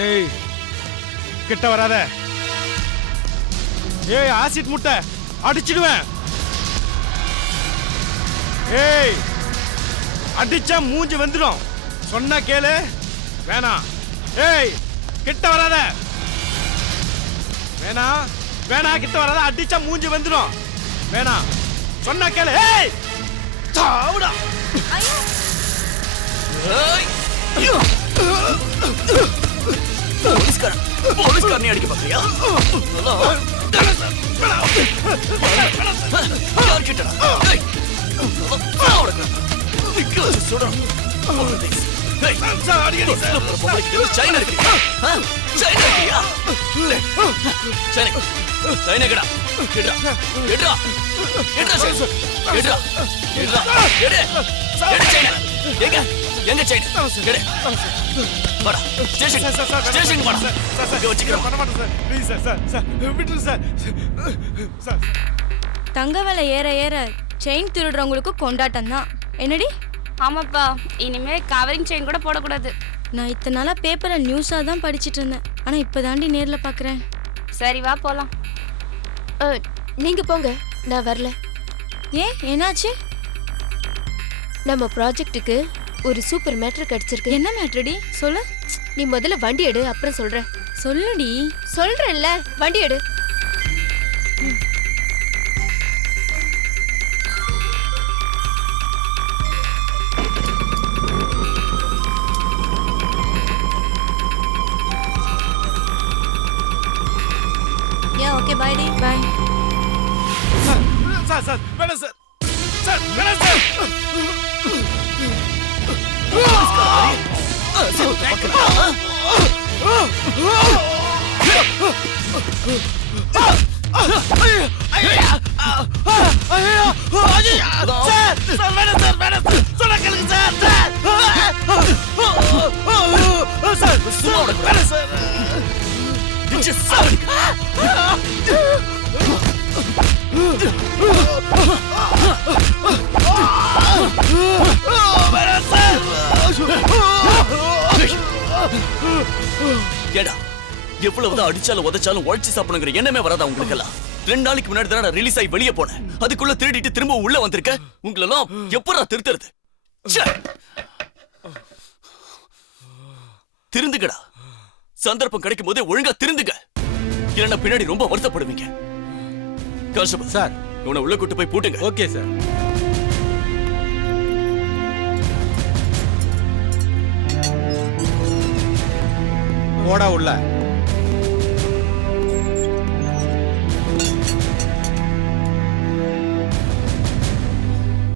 ஏய் கிட்ட வராத. ஏய் ஆசிட் முட்டை அடிச்சிடுவேன். ஏய் அடிச்சா மூஞ்சி வந்துடும். சொன்னா கேளு. வேணாம். ஏய் கிட்ட வராத. வேணாம் வேணாம் கிட்ட வராத. அடிச்சா மூஞ்சி வந்துடும். வேணாம் சொன்னா கேளு. ஏய் சாவுடா. ஏய், பஸ்ல போற பொம்பளைக்கு தெரிஞ்சு சைனா இருக்கிறியா? ஆ? சைனா இருக்கிறியா? ஏய், சைனா. சைனா எங்கடா? எடுடா. எடுடா. எடுடா சைனா. எடுடா. எடுடா. எடு. எடு சைனா. எங்க? எங்க சைனா? எடு. வாடா. ஸ்டேஷன். ஸ்டேஷனுக்கு வாடா. இங்க வச்சுக்கிறேன். பண்ண மாட்டேன் sir. Please sir sir sir. விட்டுரு சார். சார் தங்க விலை ஏற ஏற செயின் திருடுறவங்களுக்கு கொண்டாட்டம் தான். என்னடி? ஆமாப்பா. இனிமே கவரிங் செயின் கூட போடக்கூடாது. நான் இத்தனை நாளா பேப்பரை நியூஸாக தான் படிச்சிட்டு இருந்தேன். ஆனா இப்பதாண்டி நேர்ல பார்க்கறேன் சரி வா போலாம். அஹ், நீங்க போங்க. நான் வரல. ஏன்? என்னாச்சு? நம்ம ப்ராஜெக்ட்டுக்கு ஒரு சூப்பர் மேட்ரு கிடைச்சிருக்கு. என்ன மேட்ரடி? சொல்லு. நீ முதல்ல வண்டி எடு அப்புறம் சொல்றேன். சொல்லுடி. சொல்றேன்ல வண்டி எடு. ஏ ஓகே பை டி. பை சார் சார் வேணாம் சார். சார் வேணாம் சார். சார் சார் வேணாம் சார் வேணாம் சார் சொன்ன கேளுங்க சார் ஏடா எவ்வளவுதான் அடிச்சாலும் உதைச்சாலும் உழைச்சு சாப்பிடுங்கிற எண்ணமே வராதா உங்களுக்கு எல்லாம் ரெண்டு நாளைக்கு முன்னாடி தான் ரிலீஸ் ஆகி வெளியே போனேன். அதுக்குள்ள திருடிட்டு திரும்ப உள்ள வந்திருக்க? உங்களெல்லாம் எப்படா திருத்துறது. திருந்துங்கடா சந்தர்ப்பம் கிடைக்கும் போதே ஒழுங்கா திருந்துங்க இல்லைன்னா பின்னாடி ரொம்ப வருத்தப்படுவீங்க. Constable sir. இவனை உள்ள கூட்டு போய் பூட்டுங்க. Okay sir. போடா உள்ள.